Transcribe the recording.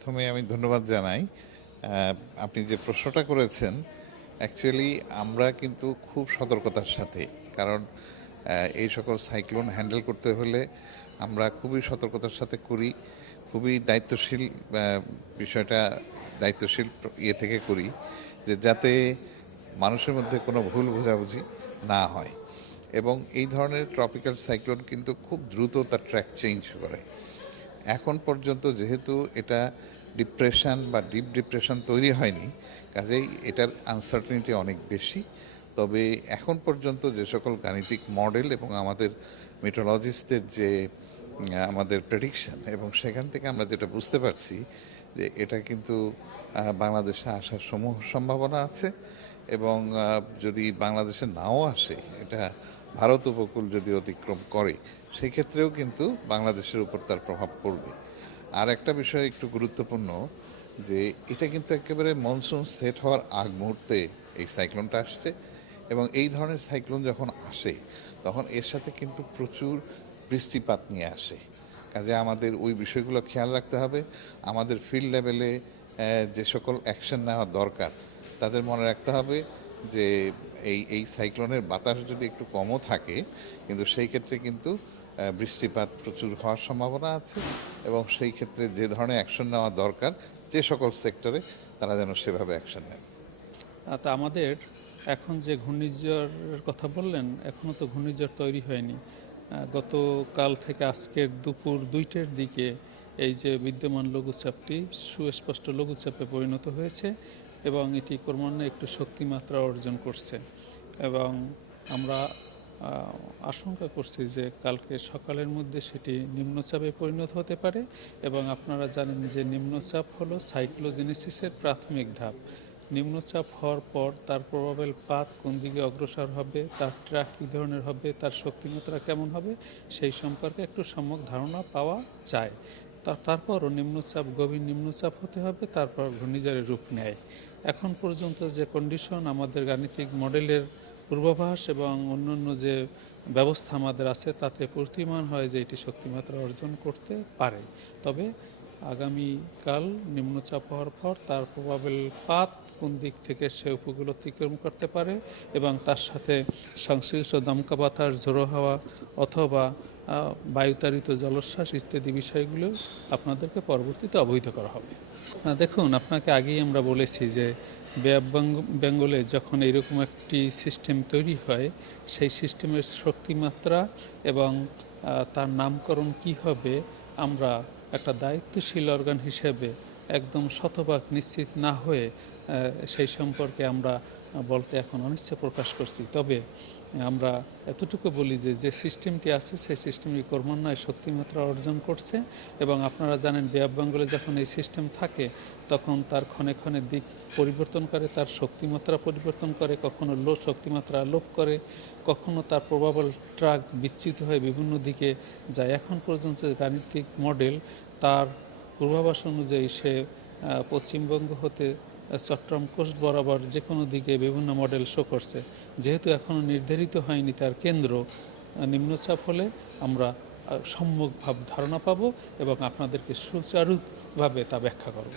প্রথমে আমি ধন্যবাদ জানাই। আপনি যে প্রশ্নটা করেছেন, অ্যাকচুয়ালি আমরা কিন্তু খুব সতর্কতার সাথে, কারণ এই সকল সাইক্লোন হ্যান্ডেল করতে হলে আমরা খুবই সতর্কতার সাথে করি, খুবই দায়িত্বশীল বিষয়টা দায়িত্বশীল ইয়ে থেকে করি, যে যাতে মানুষের মধ্যে কোনো ভুল বোঝাবুঝি না হয়। এবং এই ধরনের ট্রপিক্যাল সাইক্লোন কিন্তু খুব দ্রুত তার ট্র্যাক চেঞ্জ করে। এখন পর্যন্ত যেহেতু এটা ডিপ্রেশন বা ডিপ ডিপ্রেশন তৈরি হয়নি, কাজেই এটার আনসার্টেনিটি অনেক বেশি। তবে এখন পর্যন্ত যে সকল গাণিতিক মডেল এবং আমাদের মেট্রোলজিস্টদের যে আমাদের প্রেডিকশন, এবং সেখান থেকে আমরা যেটা বুঝতে পারছি যে এটা কিন্তু বাংলাদেশে আসার সমূহ সম্ভাবনা আছে। এবং যদি বাংলাদেশে নাও আসে, এটা ভারত উপকূল যদি অতিক্রম করে, সেই ক্ষেত্রেও কিন্তু বাংলাদেশের উপর তার প্রভাব পড়বে। আর একটা বিষয় একটু গুরুত্বপূর্ণ, যে এটা কিন্তু একেবারে মনসুন সেট হওয়ার আগ মুহূর্তে এই সাইক্লোনটা আসছে। এবং এই ধরনের সাইক্লোন যখন আসে, তখন এর সাথে কিন্তু প্রচুর বৃষ্টিপাত নিয়ে আসে। কাজে আমাদের ওই বিষয়গুলো খেয়াল রাখতে হবে। আমাদের ফিল্ড লেভেলে যে সকল অ্যাকশন নেওয়া দরকার, তাদের মনে রাখতে হবে যে এই সাইক্লোনের বাতাস যদি একটু কমও থাকে, কিন্তু সেই ক্ষেত্রে কিন্তু বৃষ্টিপাত প্রচুর হওয়ার সম্ভাবনা আছে। এবং সেই ক্ষেত্রে যে ধরনের অ্যাকশন নেওয়া দরকার যে সকল সেক্টরে, তারা যেন সেভাবে অ্যাকশন নেয়। তা আমাদের এখন যে ঘূর্ণিঝড়ের কথা বললেন, এখনও তো ঘূর্ণিঝড় তৈরি হয়নি। গতকাল থেকে আজকের দুপুর 2টার দিকে এই যে বিদ্যমান লঘুচাপটি সুস্পষ্ট লঘুচাপে পরিণত হয়েছে এবং এটি ক্রমান্বয়ে একটু শক্তিমাত্রা অর্জন করছে। এবং আমরা আশঙ্কা করছি যে কালকে সকালের মধ্যে সেটি নিম্নচাপে পরিণত হতে পারে। এবং আপনারা জানেন যে নিম্নচাপ হলো সাইক্লোজেনেসিসের প্রাথমিক ধাপ। নিম্নচাপ হওয়ার পর তার প্রবাবেল পাত কোন দিকে অগ্রসর হবে, তার ট্র্যাক কী ধরনের হবে, তার শক্তিমাত্রা কেমন হবে, সেই সম্পর্কে একটু সম্যক ধারণা পাওয়া যায়। তারপরও নিম্নচাপ গভীর নিম্নচাপ হতে হবে, তারপর ঘূর্ণিঝড়ের রূপ নেয়। এখন পর্যন্ত যে কন্ডিশন, আমাদের গাণিতিক মডেলের পূর্বাভাস এবং অন্যান্য যে ব্যবস্থা আমাদের আছে, তাতে প্রতীয়মান হয় যে এটি শক্তিমাত্রা অর্জন করতে পারে। তবে আগামীকাল নিম্নচাপ হওয়ার পর তার প্রবাবেল পাত কোন দিক থেকে সে উপকূল অতিক্রম করতে পারে এবং তার সাথে সংশ্লিষ্ট দমকা বাতাস, ঝোড়ো হাওয়া অথবা বায়ুতাড়িত জলোচ্ছ্বাস ইত্যাদি বিষয়গুলো আপনাদেরকে পরবর্তীতে অবহিত করা হবে। দেখুন, আপনাকে আগেই আমরা বলেছি যে বে অফ বেঙ্গলে যখন এরকম একটি সিস্টেম তৈরি হয়, সেই সিস্টেমের শক্তিমাত্রা এবং তার নামকরণ কি হবে, আমরা একটা দায়িত্বশীল অর্গান হিসেবে একদম শতভাগ নিশ্চিত না হয়ে সেই সম্পর্কে আমরা বলতে এখন অনিচ্ছা প্রকাশ করছি। তবে আমরা এতটুকু বলি যে যে সিস্টেমটি আছে, সেই সিস্টেমটি ক্রমান্বয়ে শক্তিমাত্রা অর্জন করছে। এবং আপনারা জানেন বে অফ বেঙ্গলে যখন এই সিস্টেম থাকে, তখন তার ক্ষণে ক্ষণে দিক পরিবর্তন করে, তার শক্তিমাত্রা পরিবর্তন করে, কখনো লো শক্তিমাত্রা লোপ করে, কখনো তার প্রবাবল ট্রাক বিচ্যুত হয়ে বিভিন্ন দিকে যায়। এখন পর্যন্ত গাণিতিক মডেল তার পূর্বাভাস অনুযায়ী সে পশ্চিমবঙ্গ হতে চট্টগ্রাম কোস্ট বরাবর যে কোনো দিকে বিভিন্ন মডেল শো করছে। যেহেতু এখনও নির্ধারিত হয়নি তার কেন্দ্র, নিম্নচাপ হলে আমরা সম্যক ধারণা পাব এবং আপনাদেরকে সুচারুভাবে তা ব্যাখ্যা করব।